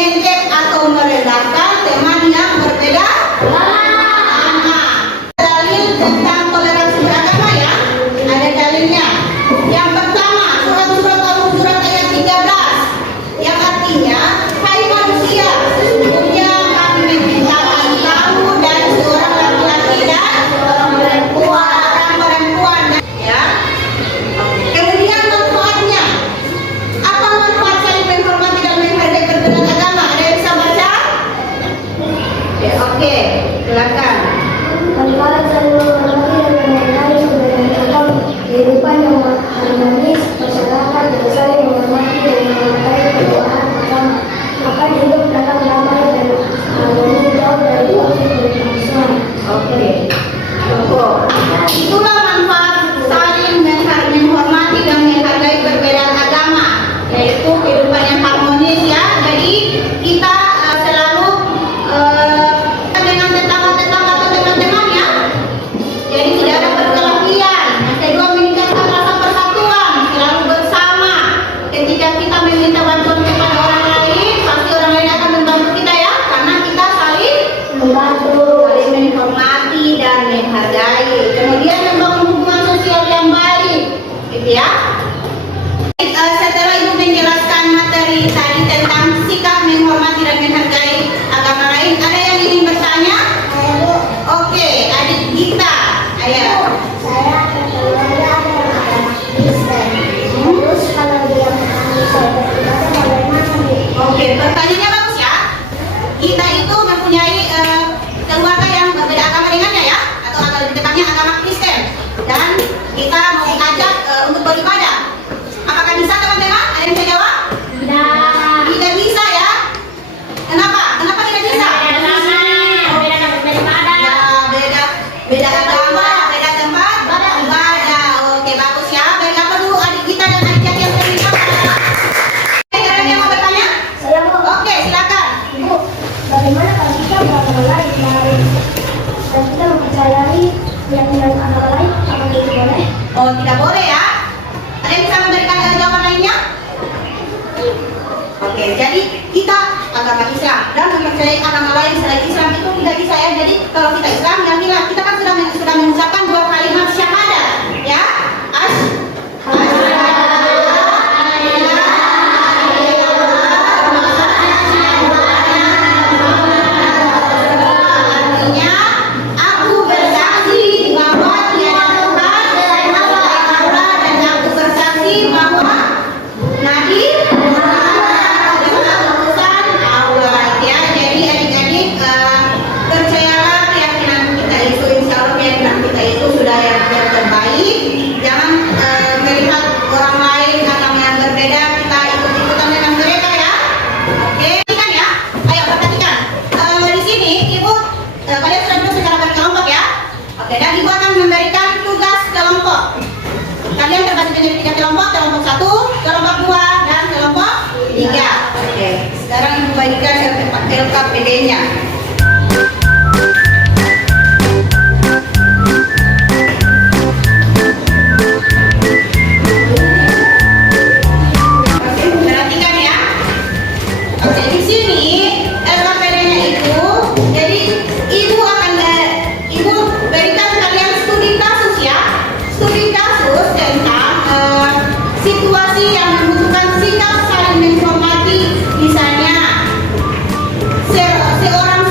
mengejek atau merendahkan teman yang berbeda agama. Dalil tentang toleransi beragama ya, ada dalilnya. Yang pertama, surat Al-Hujurat ayat 13 yang artinya, hai manusia, sesungguhnya kami menciptakan kamu dari seorang laki-laki dan seorang perempuan, ya. Kemudian manfaatnya, apa manfaat saling menghormati dan menghargai perbedaan agama? Ada yang bisa baca? Ya, oke, silakan. Manfaat saling menghormati dan menghargai perbedaan agama, kehidupan yang harmonis, masyarakat yang saling menghormati dan menghargai perbedaan agama akan hidup dalam damai dan harmoni jauh dari konflik dan permusuhan. Oke. Itulah manfaat saling menghormati dan menghargai perbedaan agama, yaitu kehidupan yang harmonis ya. Jadi kita selalu dengan tetangga-tetangga atau teman-teman ya. Jadi tidak ada perkelahian. Yang kedua, meningkatkan rasa persatuan, selalu bersama. Ketika kita meminta bantuan kepada orang lain, pasti orang lain akan membantu kita ya, karena kita saling Membantu. saling menghormati dan menghargai. Kemudian membangun hubungan sosial yang baik, gitu ya. Setelah Ibu menjelaskan materi tadi tentang sikap menghormati dan menghargai agama lain, ada yang ingin bertanya? Oke, adik Gita, ayo. Saya ada agama Kristen. Terus kalau dia mengalami saya beribadah bagaimana nih? Oke, pertanyaannya bagus ya. Kita itu mempunyai keluarga yang berbeda agama dengannya ya, atau lebih tepatnya agama Kristen, dan kita mau mengajak untuk beribadah. Apakah bisa teman-teman? Ada yang bisa jawab? Tidak bisa ya. Kenapa? Kenapa tidak bisa? Ya, beda agama, beda tempat ibadah. Oke, bagus ya. Baik, apa dulu adik kita dan adik Jaki yang berbicara? Ada yang mau bertanya? Saya mau. Oke, silakan. Ibu, bagaimana kalau kita beragama lain dan kita mempercayai keyakinan agama lain, apakah itu boleh? Oh, tidak boleh ya. Ada yang bisa memberikan jawaban lainnya? Oke, jadi kita agama Islam dan mempercayai agama lain selain Islam itu tidak bisa ya. Jadi kalau kita Islam, ya kita kan sudah mengucapkan dua kalimat syahadat, ya. Artinya, aku bersaksi bahwa tiada Tuhan selain Allah, dan aku bersaksi bahwa Nabi adalah utusan Allah ya. Jadi adik-adik percayalah keyakinan kita itu, insya Allah keyakinan kita itu sudah yang terbaik. Jangan melihat orang lain agama yang berbeda kita ikut-ikutan dengan mereka ya. Oke kan ya? Ayo perhatikan. Di sini ibu kalian sudah duduk secara berkelompok ya. Oke, dan ibu akan memberikan tugas kelompok. Kalian terbagi menjadi 3 kelompok, kelompok 1, kelompok 2, dan kelompok 3. Oke, sekarang ibu bagikan LKPD-nya. Oke, perhatikan ya. Oke, di sini LKPD-nya itu, jadi ibu akan ibu berikan kalian studi kasus ya, studi kasus tentang situasi yang membutuhkan sikap saling menghormati. Misalnya seorang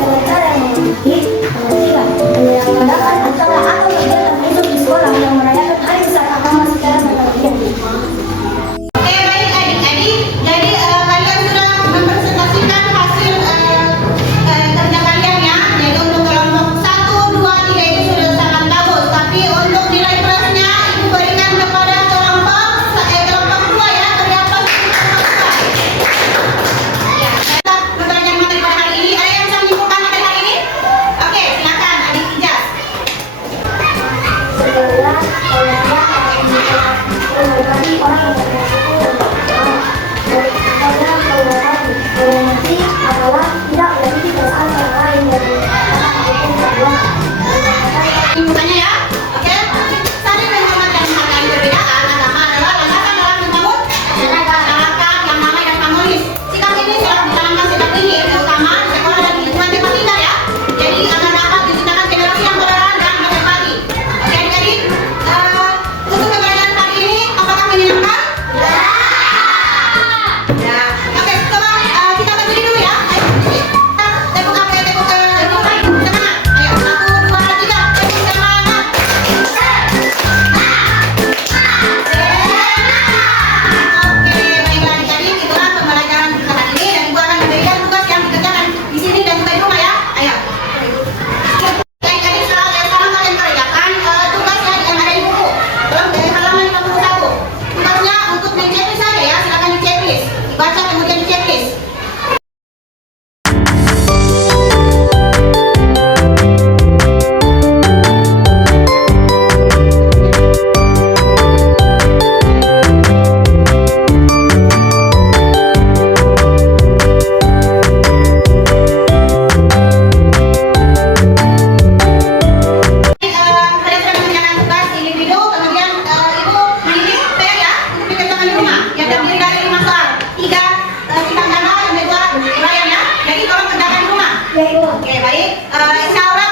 dengan cara yang memenuhi. Nomor 3, menyelenggarakan acara atau kegiatan untuk di sekolah yang merayakan hari besar agama secara bergantian. Oke, baik adik-adik. Jadi kalian sudah mempresentasikan hasil kerja kalian ya. Jadi untuk kelompok 1, 2, 3 itu sudah sangat bagus. Tapi untuk nilai plusnya ibu berikan kepada kelompok 2 ya. Beri aplaus untuk kelompok 2. Ya, saya memberikan materi pada hari ini. Ada yang bisa menyimpulkan materi hari ini? Oke, silakan adik Ijaz. Setelah mengobati orang yang beresiko untuk mengobati adalah tidak memiliki perasaan yang lain dari orang hukum kedua. Bukannya ya, oke? Saling menghormati dan menghargai perbedaan agama adalah landasan dalam membangun masyarakat yang damai dan harmonis. Sikap ini telah ditanamkan sejak dini, terutama di sekolah dan di lingkungan tempat tinggal ya. Jadi agar dapat diciptakan generasi yang toleran dan berbagi. Oke adik-adik, untuk pembelajaran kali ini apakah menyenangkan? Ya. Oke, coba kita berdiri dulu ya. Ayo berdiri. Tepuk apa ya? Tepuk semangat. Ayo, 1, 2, 3. Tepuk semangat. Oke, baiklah adik-adik, itulah pembelajaran kita hari ini dan ibu akan memberikan tugas yang dikerjakan di sini dan juga di rumah ya. Ayo. Adik-adik, sekarang kalian kerjakan tugas yang ada di buku. Belum dari halaman 51. Tugasnya untuk men-checklist saja ya, silakan di-checklist. Dibaca kemudian di-checklist. Kalian sudah mengerjakan tugas individu, kemudian ibu menitip PR ya untuk dikerjakan di rumah yang terdiri dari 5 soal, 3 singkat ganda dan 2 uraian ya. Jadi tolong kerjakan di rumah. Ya, Ibu. Oke baik, insya Allah